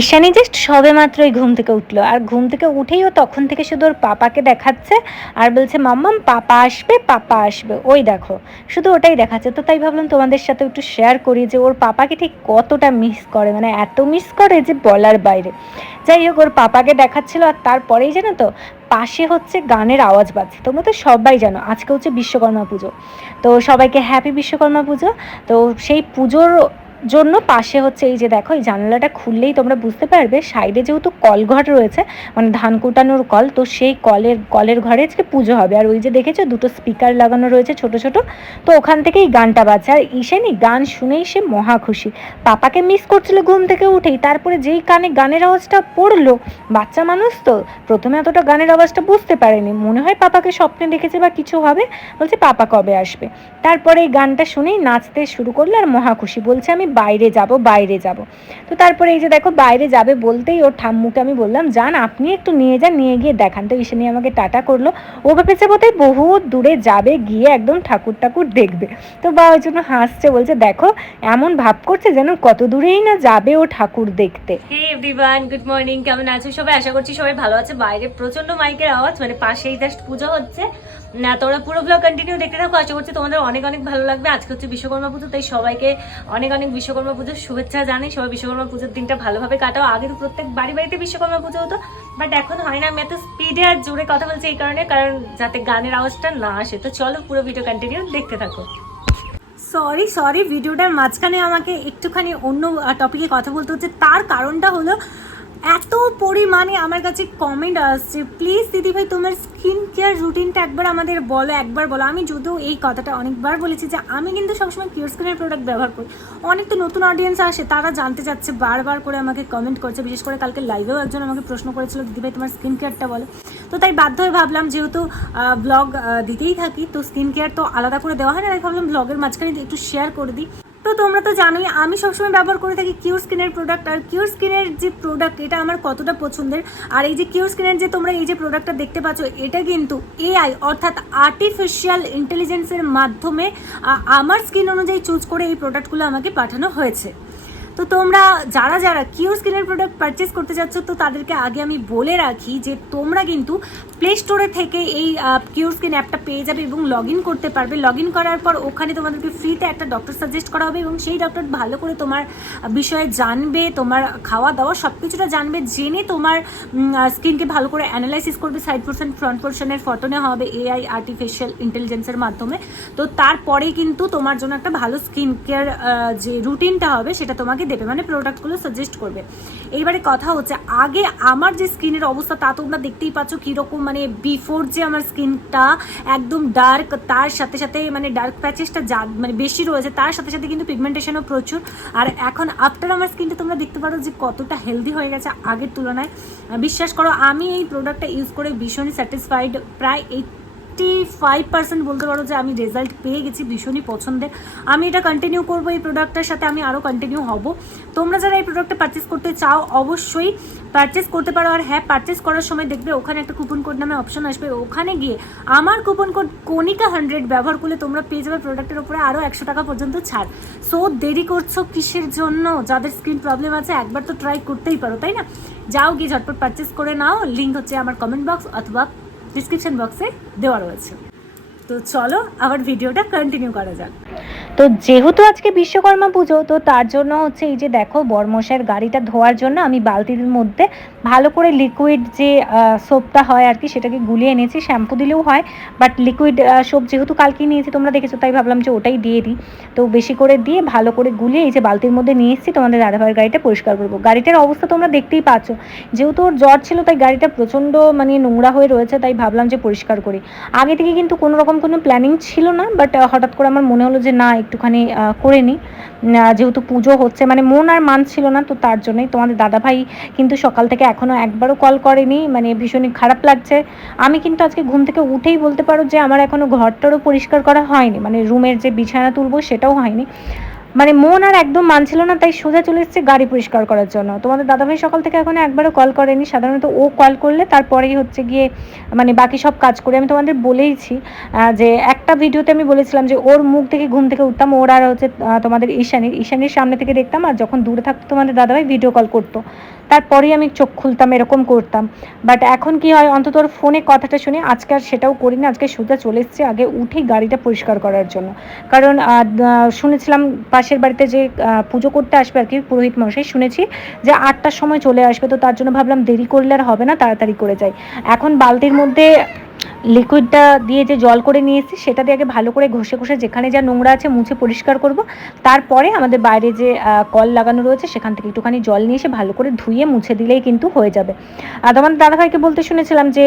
Ishani just সবে মাত্রই ঘুম থেকে উঠল। আর ঘুম থেকে উঠেই ও তখন থেকে শুধু ওর পাপাকে দেখাচ্ছে আর বলছে মাম্মাম পাপা আসবে পাপা আসবে। ওই দেখো, শুধু ওটাই দেখাচ্ছে। তো তাই ভাবলাম তোমাদের সাথে একটু শেয়ার করি যে ওর পাপাকে ঠিক কতটা মিস করে মানে এত মিস করে যে বলার বাইরে। যাই হোক, ওর পাপাকে দেখাচ্ছিল আর তারপরেই জানো তো, পাশে হচ্ছে গানের আওয়াজ বাজছে। তোমরা তো সবাই জানো, আজকে হচ্ছে বিশ্বকর্মা পুজো। তো সবাইকে হ্যাপি বিশ্বকর্মা পুজো। তো সেই পুজোর জন্য পাশে হচ্ছে এই যে দেখো, এই জানালাটা খুললেই তোমরা বুঝতে পারবে, সাইডে যেহেতু কলঘর রয়েছে মানে ধান কুটানোর কল, তো সেই কলের কলের ঘরে আজকে পুজো হবে। আর ওই যে দেখেছ, দুটো স্পিকার লাগানো রয়েছে ছোট ছোট, তো ওখান থেকেই গানটা বাজছে। আর ঈশানি গান শুনেই সে মহা খুশি। পাপাকে মিস করছিল ঘুম থেকে উঠেই, তারপরে যেই কানে গানের আওয়াজটা পড়ল, বাচ্চা মানুষ তো প্রথমে এতটা গানের আওয়াজটা বুঝতে পারেনি। মনে হয় পাপাকে স্বপ্নে দেখেছে বা কিছু হবে, বলছে পাপা কবে আসবে। তারপরে এই গানটা শুনেই নাচতে শুরু করল আর মহা খুশি। বলছে, আমি বাইরে যাব বাইরে যাব। তো তারপরে এই যে দেখো, বাইরে যাবে বলতেই ওর ঠাম্মুকে আমি বললাম, যান, আপনি একটু নিয়ে যান, নিয়ে গিয়ে দেখান। তো নিয়ে আমাকে টাটা করল। ও ভেবেছে বোধহয় বহু দূরে যাবে, গিয়ে একদম ঠাকুর ঠাকুর দেখবে। তো বা ওই জন্য হাসছে, বলছে, দেখো, এমন ভাব করছে যেন কত দূরেই না যাবে ও ঠাকুর দেখতে। হে এভরিওয়ান গুড মর্নিং কেমন আছো সবাই? আশা করছি সবাই ভালো আছে। বাইরে প্রচণ্ড মাইকের আওয়াজ মানে পাশেই জাস্ট পুজো হচ্ছে। না, তোমরা পুরো ব্লগ কন্টিনিউ দেখতে থাকো। আশা করছি তোমাদের অনেক অনেক ভালো লাগবে। আজকে হচ্ছে বিশ্বকর্মা পুজো, তাই সবাইকে অনেক অনেক বিশ্বকর্মা পুজোর শুভেচ্ছা জানি সবাই বিশ্বকর্মা পুজোর দিনটা ভালোভাবে কাটাও। আগে তো প্রত্যেক বাড়ি বাড়িতে বিশ্বকর্মা পুজো হতো, বাট এখন হয় না। আমি এত স্পিডে আর জোরে কথা বলছি এই কারণে, কারণ যাতে গানের আওয়াজটা না আসে। তো চলো পুরো ভিডিও কন্টিনিউ দেখতে থাকো। সরি সরি ভিডিওটার মাঝখানে আমাকে একটুখানি অন্য টপিকে কথা বলতে হচ্ছে। তার কারণটা হলো এত পরিমাণে আমার কাছে কমেন্ট আসছে। প্লিজ দিদিভাই তোমার স্কিন কেয়ার রুটিনটা একবার আমাদের বলো, একবার বলো। আমি যদিও এই কথাটা অনেকবার বলেছি যে আমি কিন্তু সবসময় পিওর স্কিনের প্রোডাক্ট ব্যবহার করি। অনেক তো নতুন অডিয়েন্স আসে, তারা জানতে চাচ্ছে, বারবার করে আমাকে কমেন্ট করছে। বিশেষ করে কালকে লাইভেও একজন আমাকে প্রশ্ন করেছিল দিদিভাই তোমার স্কিন কেয়ারটা বলো? তো তাই বাধ্য হয়ে ভাবলাম, যেহেতু ব্লগ দিতেই থাকি, তো স্কিন কেয়ার তো আলাদা করে দেওয়া হয় না, তাই ভাবলাম ব্লগের মাঝখানে একটু শেয়ার করে দিই। তো তোমরা তো জানোই, আমি সবসময় ব্যবহার করে থাকি কিউর স্কিনের প্রোডাক্ট আর কিউর স্কিনের যে প্রোডাক্ট এটা আমার কতটা পছন্দের? আর এই যে কিউর স্কিনের যে তোমরা এই যে প্রোডাক্টটা দেখতে পাচ্ছ, এটা কিন্তু এআই অর্থাৎ আর্টিফিশিয়াল ইন্টেলিজেন্সের মাধ্যমে আমার স্কিন অনুযায়ী চুজ করে এই প্রোডাক্টগুলো আমাকে পাঠানো হয়েছে। তো তোমরা যারা যারা কিউর স্কিনের প্রোডাক্ট পারচেস করতে যাচ্ছ, তো তাদেরকে আগে আমি বলে রাখি যে তোমরা কিন্তু প্লে স্টোরে থেকে এই কিউর স্কিন অ্যাপটা পেয়ে যাবে এবং লগ করতে পারবে। লগ করার পর ওখানে তোমাদেরকে ফ্রিতে একটা ডক্টর সাজেস্ট করা হবে এবং সেই ডক্টর ভালো করে তোমার বিষয়ে জানবে, তোমার খাওয়া দাওয়া সব কিছুটা জানবে, জেনে তোমার স্কিনকে ভালো করে অ্যানালাইসিস করবে সাইড পোর্শন ফ্রন্ট পোর্শনের ফটো নেওয়া হবে এআই আর্টিফিশিয়াল ইন্টেলিজেন্সের মাধ্যমে। তো তারপরেই কিন্তু তোমার জন্য একটা ভালো স্কিন কেয়ার যে রুটিনটা হবে সেটা তোমাকে দেবে মানে প্রোডাক্টগুলো সাজেস্ট করবে। এইবারে কথা হচ্ছে, আগে আমার যে স্কিনের অবস্থা, তা তোমরা দেখতেই পাচ্ছ কীরকম মানে বিফোর যে আমার স্কিনটা একদম ডার্ক তার সাথে সাথে মানে ডার্ক প্যাচেসটা যা মানে বেশি রয়েছে, তার সাথে সাথে কিন্তু পিগমেন্টেশনও প্রচুর। আর এখন আফটার আমার স্কিনটা তোমরা দেখতে পারো যে কতটা হেলদি হয়ে গেছে আগের তুলনায়। বিশ্বাস করো, আমি এই প্রোডাক্টটা ইউজ করে ভীষণই স্যাটিসফাইড প্রায় এইটটি ফাইভ পার্সেন্ট বলতে পারো যে আমি রেজাল্ট পেয়ে গেছি ভীষণই পছন্দের। আমি এটা কন্টিনিউ করব এই প্রোডাক্টটার সাথে, আমি আরও কন্টিনিউ হব। তোমরা যারা এই প্রোডাক্টটা পারচেস করতে চাও, অবশ্যই পারচেস করতে পারো। আর হ্যাঁ পারচেস করার সময় দেখবে ওখানে একটা কুপন কোড নামে অপশন আসবে। ওখানে গিয়ে আমার কুপন কোড কনিকা হান্ড্রেড ব্যবহার করলে তোমরা পেয়ে যাবে প্রোডাক্টের উপরে আরও একশো টাকা পর্যন্ত ছাড়। সো দেরি করছ কিসের জন্য? যাদের স্কিন প্রবলেম আছে, একবার তো ট্রাই করতেই পারো, তাই না? যাও গিয়ে ঝটপট পারচেস করে নাও। লিঙ্ক হচ্ছে আমার কমেন্ট বক্স অথবা ডিসক্রিপশন বক্সে দেওয়া রয়েছে। তো চলো, আবার ভিডিওটা কন্টিনিউ করা যাক। তো যেহেতু আজকে বিশ্বকর্মা পুজো, তো তার জন্য হচ্ছে এই যে দেখো বর্মশাইয়ের গাড়িটা ধোয়ার জন্য আমি বালতির মধ্যে ভালো করে লিকুইড যে সোপটা হয় আর কি, সেটাকে গুলিয়ে এনেছি শ্যাম্পু দিলেও হয় বাট লিকুইড সোপ যেহেতু কালকে নিয়েছি, তোমরা দেখেছ, তাই ভাবলাম যে ওটাই দিয়ে দিই। তো বেশি করে দিয়ে ভালো করে গুলিয়ে এই যে বালতির মধ্যে নিয়ে এসেছি, তোমাদের দাদাভাইয়ের গাড়িটা পরিষ্কার করব। গাড়িটার অবস্থা তোমরা দেখতেই পাচ্ছ। যেহেতু ওর জ্বর ছিল, তাই গাড়িটা প্রচণ্ড মানে নোংরা হয়ে রয়েছে, তাই ভাবলাম যে পরিষ্কার করি। আগে থেকে কিন্তু কোনো রকম কোনো প্ল্যানিং ছিল না বাট হঠাৎ করে আমার মনে হলো যে না, একটুখানি করে নিই যেহেতু পুজো হচ্ছে মানে মন আর মান ছিল না, তো তার জন্যই তোমাদের দাদাভাই কিন্তু সকাল থেকে এখনও একবারও কল করেনি মানে ভীষণই খারাপ লাগছে। আমি কিন্তু আজকে ঘুম থেকে উঠেই বলতে পারো যে, আমার এখনও ঘরটারও পরিষ্কার করা হয়নি মানে রুমের যে বিছানা তুলবো সেটাও হয়নি। মানে মন আর একদম মানছিল না, তাই সোজা চলে এসেছে গাড়ি পরিষ্কার করার জন্য। তোমাদের দাদাভাই সকাল থেকে এখনও একবারও কল করেনি, সাধারণত ও কল করলে তারপরেই হচ্ছে গিয়ে মানে বাকি সব কাজ করে। আমি তোমাদের বলেইছি যে একটা ভিডিওতে আমি বলেছিলাম যে ওর মুখ থেকে ঘুম থেকে উঠতাম, ওর আর হচ্ছে তোমাদের ঈশানীর ঈশানীর সামনে থেকে দেখতাম আর যখন দূরে থাকতো তোমাদের দাদাভাই ভিডিও কল করতো। তারপরেই আমি চোখ খুলতাম, এরকম করতাম। বাট এখন কি হয়, অন্তত ওর ফোনে কথাটা শুনে আজকে আর সেটাও করি না আজকে সোজা চলে এসেছে, আগে উঠেই গাড়িটা পরিষ্কার করার জন্য। কারণ শুনেছিলাম পাশের বাড়িতে যে পুজো করতে আসবে আর কি পুরোহিত মশাই শুনেছি যে আটটার সময় চলে আসবে। তো তার জন্য ভাবলাম দেরি করলে আর হবে না, তাড়াতাড়ি করে যাই। এখন বালতির মধ্যে লিকুইডটা দিয়ে যে জল করে নিয়েছি, সেটা দিয়ে আগে ভালো করে ঘষে ঘষে যেখানে যা নোংরা আছে মুছে পরিষ্কার করব। তারপরে আমাদের বাইরে যে কল লাগানো রয়েছে, সেখান থেকে একটুখানি জল নিয়ে এসে ভালো করে ধুয়ে মুছে দিলেই কিন্তু হয়ে যাবে। আর তোমার দাদাভাইকে বলতে শুনেছিলাম যে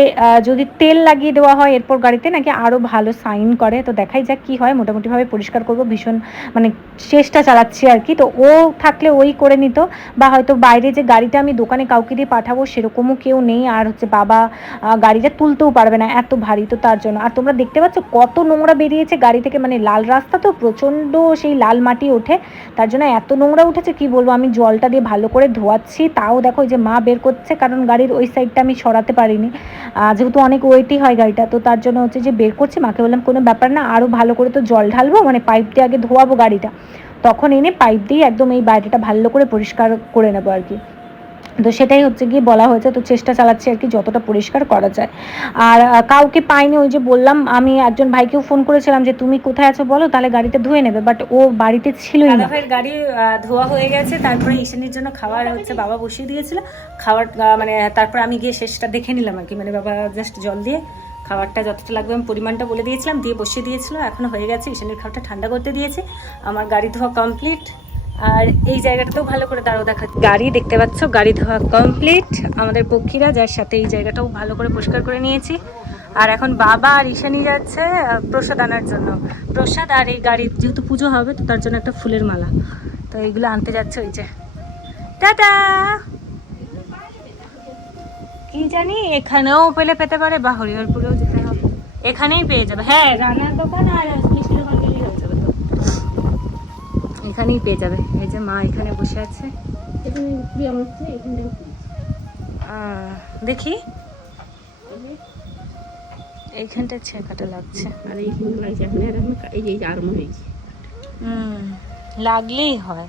যদি তেল লাগিয়ে দেওয়া হয় এরপর গাড়িতে, নাকি আরও ভালো সাইন করে? তো দেখাই যাক কী হয়। মোটামুটিভাবে পরিষ্কার করব, ভীষণ মানে চেষ্টা চালাচ্ছি আর কি। তো ও থাকলে ওই করে নিত, বা হয়তো বাইরে যে গাড়িটা আমি দোকানে কাউকে দিয়ে পাঠাবো, সেরকমও কেউ নেই। আর হচ্ছে বাবা গাড়িটা তুলতেও পারবে না, এত ভারী, তো তার জন্য। আর তোমরা দেখতে পাচ্ছ কত নোংরা বেরিয়েছে গাড়ি থেকে মানে লাল রাস্তা তো, প্রচণ্ড সেই লাল মাটি ওঠে। তার জন্য এত নোংরা উঠেছে, কি বলব? আমি জলটা দিয়ে ভালো করে ধোয়াচ্ছি। তাও দেখো যে মা বের করছে, কারণ গাড়ির ওই সাইডটা আমি সরাতে পারিনি। যেহেতু অনেক ওয়েটই হয় গাড়িটা, তো তার জন্য হচ্ছে যে বের করছে। মাকে বললাম, কোনো ব্যাপার না আরও ভালো করে তো জল ঢালবো মানে পাইপ দিয়ে আগে ধোয়াবো গাড়িটা। তখন এনে পাইপ দিয়ে একদম এই বাইরেটা ভালো করে পরিষ্কার করে নেব আর কি। তো সেটাই হচ্ছে গিয়ে বলা হয়েছে। তো চেষ্টা চালাচ্ছি আর কি যতটা পরিষ্কার করা যায়। আর কাউকে পাইনি, ওই যে বললাম, আমি একজন ভাইকেও ফোন করেছিলাম যে, তুমি কোথায় আছো বলো, তাহলে গাড়িটা ধুয়ে নেবে। বাট ও বাড়িতে ছিলই না। দাদাভাইয়ের গাড়ি ধোয়া হয়ে গেছে, তারপরে ঈশানির জন্য খাবার হচ্ছে, বাবা বসিয়ে দিয়েছিল। খাবার মানে তারপর আমি গিয়ে শেষটা দেখে নিলাম আর কি। মানে বাবা জাস্ট জল দিয়ে খাবারটা যতটা লাগবে, আমি পরিমাণটা বলে দিয়েছিলাম, দিয়ে বসিয়ে দিয়েছিল। এখনও হয়ে গেছে, ঈশানির খাবারটা ঠান্ডা করতে দিয়েছি। আমার গাড়ি ধোয়া কমপ্লিট আর এই জায়গাটাতেও ভালো করে দাঁড়ো দেখা গাড়ি দেখতে পাচ্ছ, গাড়ি ধোয়া কমপ্লিট আমাদের পক্ষীরা যার সাথে এই জায়গাটাও ভালো করে পরিষ্কার করে নিয়েছি। আর এখন বাবা আর ঈশানি যাচ্ছে প্রসাদ আনার জন্য। প্রসাদ আর এই গাড়ির যেহেতু পুজো হবে, তো তার জন্য একটা ফুলের মালা। তো এইগুলো আনতে যাচ্ছে ওই যে। টাটা! কি জানি, এখানেও পেলে পেতে পারে, বা হরিহরপুরেও যেতে হবে। এখানেই পেয়ে যাবে। হ্যাঁ রানার দোকান আর মিষ্টি দোকান গেলেই হয়ে যাবে তো এখানেই পেয়ে যাবে। এই যে মা এখানে বসে আছে। দেখি। এইখানটা ছেঁকাটা লাগছে। আর এইখানে লাগছে এখন এই যে আরম্ভ হয়েছে। হুম লাগলেই হয়।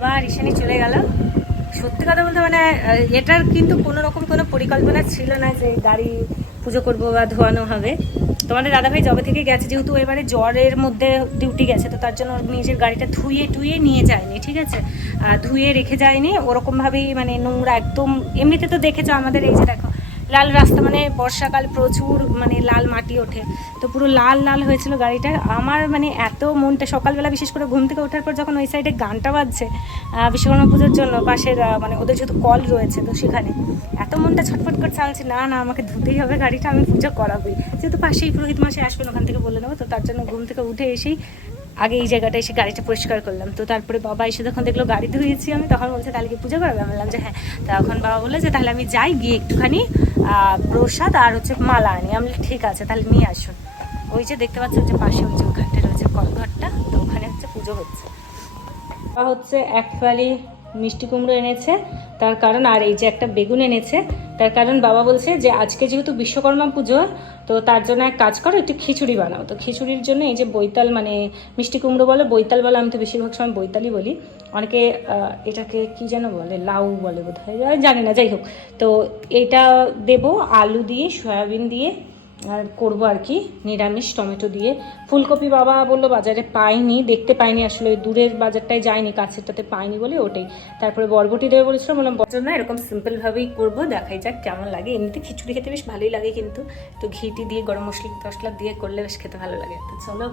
বা ঈশানি চলে গেল। সত্যি কথা বলতে মানে এটার কিন্তু কোনো রকম কোনো পরিকল্পনা ছিল না যে গাড়ি পুজো করব বা ধোয়ানো হবে। তোমাদের দাদাভাই জবে থেকে গেছে, যেহেতু এবারে জ্বরের মধ্যে ডিউটি গেছে, তো তার জন্য ওর নিজের গাড়িটা ধুয়ে টুয়ে নিয়ে যায়নি, ঠিক আছে? ধুয়ে রেখে যায়নি, ওরকমভাবেই মানে নোংরা একদম, এমনিতে তো দেখেছ আমাদের এই যে দেখো লাল রাস্তা মানে বর্ষাকাল প্রচুর মানে লাল মাটি ওঠে। তো পুরো লাল লাল হয়েছিল গাড়িটা। আমার মানে এত মনটা সকালবেলা বিশেষ করে ঘুম থেকে ওঠার পর যখন ওই সাইডে গানটা বাজছে বিশ্বকর্মা পুজোর জন্য পাশের মানে ওদের যেহেতু কল রয়েছে তো সেখানে। এত মনটা ছটফট করছে আমি বলছি, না না আমাকে ধুতেই হবে গাড়িটা আমি পুজো করাবোই। যেহেতু পাশেই পুরোহিত মাসে আসবেন ওখান থেকে বলে নেব তো তার জন্য ঘুম থেকে উঠে এসেই আগে এই জায়গাটা এসে গাড়িটা পরিষ্কার করলাম। তো তারপরে বাবা এসে যখন দেখল গাড়ি ধুয়েছি আমি, তখন বলছে, তাহলে কি পুজো করাবে? আমি বললাম যে হ্যাঁ। তখন বাবা বলল যে, তাহলে আমি যাই, গিয়ে একটুখানি প্রসাদ আর হচ্ছে মালা আনি। আমি ঠিক আছে, তাহলে নিয়ে আসুন ওই যে দেখতে পাচ্ছেন যে পাশে ওই যে ওখানটা রয়েছে কলঘরটা, তো ওখানে হচ্ছে পুজো হচ্ছে। হচ্ছে এক ফালি মিষ্টি কুমড়ো এনেছে, তার কারণ, আর এই যে একটা বেগুন এনেছে, তার কারণ বাবা বলছে যে, আজকে যেহেতু বিশ্বকর্মা পুজো তো তার জন্য এক কাজ করো, একটু খিচুড়ি বানাও। তো খিচুড়ির জন্য এই যে বৈতাল মানে মিষ্টি কুমড়ো বলো, বৈতাল বলো, আমি তো বেশিরভাগ সময় বৈতালই বলি। অনেকে এটাকে কি যেন বলে, লাউ বলে বোধ হয় জানি না, যাই হোক। তো এটা দেবো আলু দিয়ে, সয়াবিন দিয়ে আর করব আর কি, নিরামিষ টমেটো দিয়ে। ফুলকপি বাবা বলল বাজারে পাইনি, দেখতে পাইনি আসলে, ওই দূরের বাজারটায় যায়নি, কাছেরটাতে পাইনি বলে ওটাই। তারপরে বরবটি দেবে বলেছিলাম বললাম বছর না, এরকম সিম্পলভাবেই করব, দেখাই যাক কেমন লাগে। এমনিতে খিচুড়ি খেতে বেশ ভালোই লাগে কিন্তু, একটু ঘিটি দিয়ে, গরম মশলা টসলা দিয়ে করলে বেশ খেতে ভালো লাগে। তো চলো,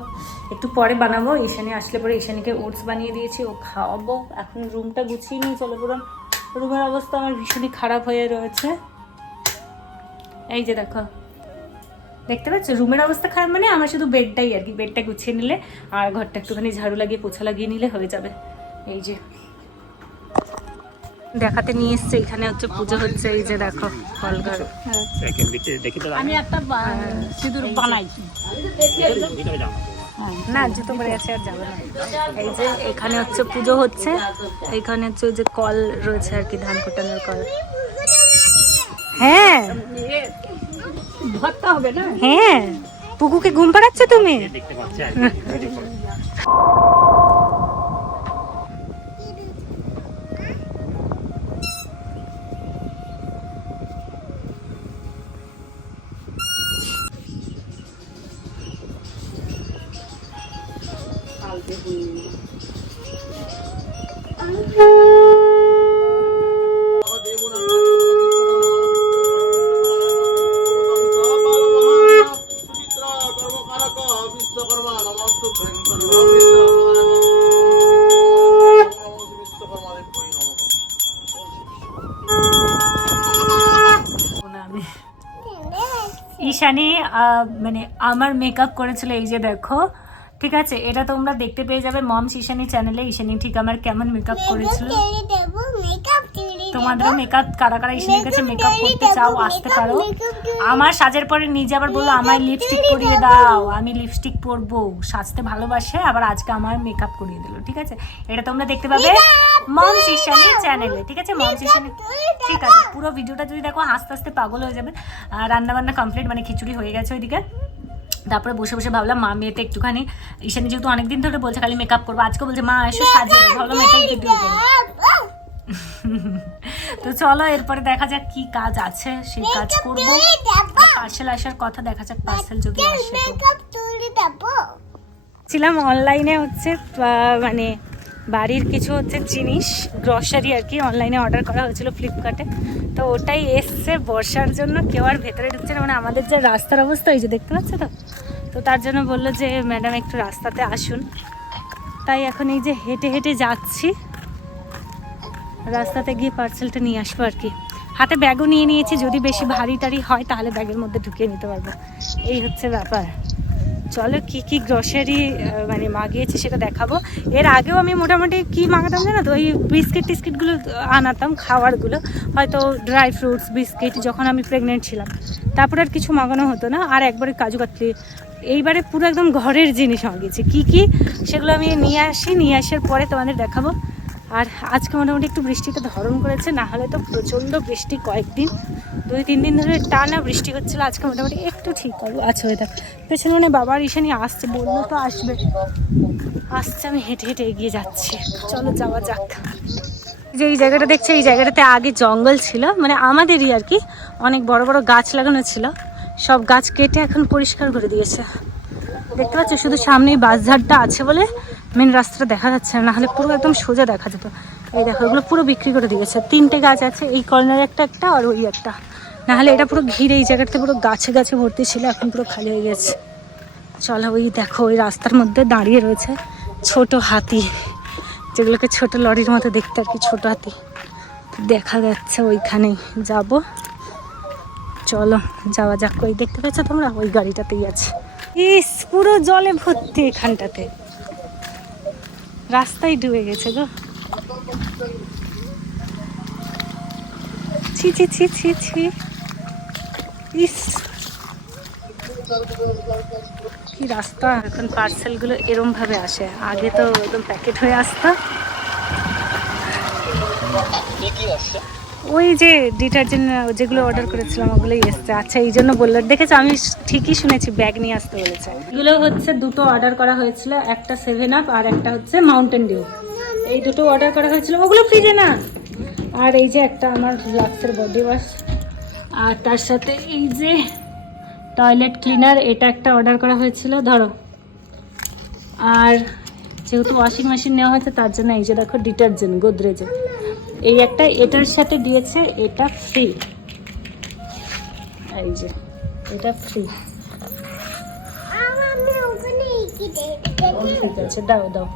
একটু পরে বানাবো, ঈশানি আসলে পরে ঈশানিকে ওটস বানিয়ে দিয়েছি, ও খাওয়াবো। এখন রুমটা গুছিয়ে নিই চলো পুরো রুমের অবস্থা আমার ভীষণই খারাপ হয়ে রয়েছে। এই যে দেখো দেখতে পাচ্ছ? রুমের অবস্থা খারাপ মানে আমার শুধু বেডটাই আর কি বেডটা গুছিয়ে নিলে আর ঘরটা একটুখানি ঝাড়ু লাগিয়ে পোছা লাগিয়ে নিলে হয়ে যাবে। এই যে। দেখাতে নিয়ে এসছে এখানে হচ্ছে পুজো হচ্ছে এই যে দেখো হলঘর দেখি আমি একটা সিঁদুর বানাইছি না জুতো পরে আছে আর যাবে না। এই যে এখানে হচ্ছে পুজো হচ্ছে এখানে হচ্ছে ওই যে কল রয়েছে আর কি ধান কোটানোর কল। হ্যাঁ। ধরতে হবে না? হ্যাঁ পুকুকে ঘুম পাড়াচ্ছ তুমি? আমি আহ, মানে আমার মেকআপ করেছিল এই যে দেখো ঠিক আছে? এটা তোমরা দেখতে পেয়ে যাবে মম ঈশানি চ্যানেলে ঈশানি ঠিক আমার কেমন মেকআপ করেছিল? তোমাদেরও মেকআপ কারা কারা ঈশানির কাছে মেকআপ করতে চাও আসতে পারো। আমার সাজের পরে নিজে আবার বলল আমায় লিপস্টিক করিয়ে দাও আমি লিপস্টিক পরবো। সাজতে ভালোবাসে আবার আজকে আমার মেকআপ করিয়ে দিল ঠিক আছে? এটা তোমরা দেখতে পাবে মম ঈশানি চ্যানেলে ঠিক আছে? মম ঈশানি ঠিক আছে পুরো ভিডিওটা যদি দেখো আস্তে আস্তে পাগল হয়ে যাবে। রান্না বান্না কমপ্লিট মানে খিচুড়ি হয়ে গেছে ওইদিকে। তারপরে বসে বসে ভাবলাম মা মেয়েতে একটুখানি ঈশানি যেহেতু অনেকদিন ধরে বলছে খালি মেকআপ করব। আজকে বলছে মা এসে সাজিয়ে দেবো ভাবলাম এটাই ভিডিও করব তো চলো এরপরে দেখা যাক কি কাজ আছে সেই কাজ করব। পার্সেল আসার কথা দেখা যাক পার্সেল যদি আসে ছিলাম অনলাইনে হচ্ছে মানে বাড়ির কিছু হচ্ছে জিনিস গ্রসারি আর কি অনলাইনে অর্ডার করা হয়েছিল ফ্লিপকার্টে তো ওটাই এসছে বর্ষার জন্য কেউ আর ভেতরে ঢুকছে না। মানে আমাদের যে রাস্তার অবস্থা এই যে দেখতে পাচ্ছ তো? তো তার জন্য বলল যে ম্যাডাম একটু রাস্তাতে আসুন। তাই এখন এই যে হেঁটে হেঁটে যাচ্ছি। রাস্তাতে গিয়ে পার্সেলটা নিয়ে আসব আর কি। হাতে ব্যাগও নিয়ে নিয়েছি, যদি বেশি ভারী টারি হয় তাহলে ব্যাগের মধ্যে ঢুকিয়ে নিতে পারব। এই হচ্ছে ব্যাপার। চলো কি কি গ্রসারি মানে মাগিয়েছি সেটা দেখাবো। এর আগেও আমি মোটামুটি কি মাগাতাম জানো তো? ওই বিস্কিট টিস্কিটগুলো আনাতাম, খাবারগুলো। হয়তো ড্রাই ফ্রুটস বিস্কিট যখন আমি প্রেগনেন্ট ছিলাম। তারপর আর কিছু মাগানো হতো না। আর একবারে কাজু কাতলি। এইবারে পুরো একদম ঘরের জিনিস মাগিয়েছি। কি কি? সেগুলো আমি নিয়ে আসি, নিয়ে আসার পরে তোমাদের দেখাবো। আর আজকে মোটামুটি একটু বৃষ্টিটা ধরন করেছে, না হলে তো প্রচণ্ড বৃষ্টি কয়েকদিন, দুই তিন দিন ধরে টানা বৃষ্টি হচ্ছিল, আজকে মোটামুটি একটু ঠিক করব। আছে ওয়েদার পেছনে মানে বাবার ঈশানি আসছে, বলল তো আসবে। আসছে, আমি হেঁটে হেঁটে এগিয়ে যাচ্ছি। চলো যাওয়া যাক। যে এই জায়গাটা দেখছে, এই জায়গাটাতে আগে জঙ্গল ছিল মানে আমাদেরই আর কি, অনেক বড় বড় গাছ লাগানো ছিল। সব গাছ কেটে এখন পরিষ্কার করে দিয়েছে। দেখতে পাচ্ছ, শুধু সামনেই বাসঝাড়টা আছে বলে মেন রাস্তাটা দেখা যাচ্ছে না হলে পুরো একদম সোজা দেখা যেত। এই দেখো, এগুলো পুরো বিক্রি করে দিয়েছে। তিনটে গাছ আছে, এই কর্নারে একটা একটা আর ওই একটা। নাহলে এটা পুরো ঘিরে, এই জায়গাটাতে পুরো গাছে গাছে ভর্তি ছিল, এখন পুরো খালি হয়ে গেছে। চলো, ওই দেখো, ওই রাস্তার মধ্যে দাঁড়িয়ে রয়েছে ছোট হাতি, যেগুলোকে ছোট লরির মতো দেখতে আর কি, ছোট হাতি। দেখা যাচ্ছে ওইখানেই। যাব। চলো, যাওয়া যাক। ওই দেখতে পাচ্ছ তোমরা? ওই গাড়িটাতেই আছে। ইস, পুরো জলে ভর্তি এখানটাতে। রাস্তায় ডুবে গেছে গো। ছি ছি ছি ছি ছি। ইস। কি রাস্তা? এখন পার্সেলগুলো এরম ভাবে আসে। আগে তো একদম প্যাকেট হয়ে আসতো। ওই যে ডিটারজেন্ট যেগুলো অর্ডার করেছিলাম, ওগুলোই এসছে। আচ্ছা এই জন্য বলল দেখেছ, আমি ঠিকই শুনেছি ব্যাগ নিয়ে আসতে বলেছে। এগুলো হচ্ছে দুটো অর্ডার করা হয়েছিল, একটা সেভেন আপ আর একটা হচ্ছে মাউন্টেন ডিউ এই দুটো অর্ডার করা হয়েছিল, ওগুলো ফ্রিজে না। আর এই যে একটা আমার লাক্সের বডি ওয়াশ আর তার সাথে এই যে টয়লেট ক্লিনার এটা একটা অর্ডার করা হয়েছিল, ধরো। আর যেহেতু ওয়াশিং মেশিন নেওয়া হয়েছে, তার জন্য এই যে দেখো ডিটারজেন্ট গোদরেজে এই একটা এটার সাথে দিয়েছে এটা ফ্রি এই যে এটা ফ্রি ঠিক আছে দাও দাও।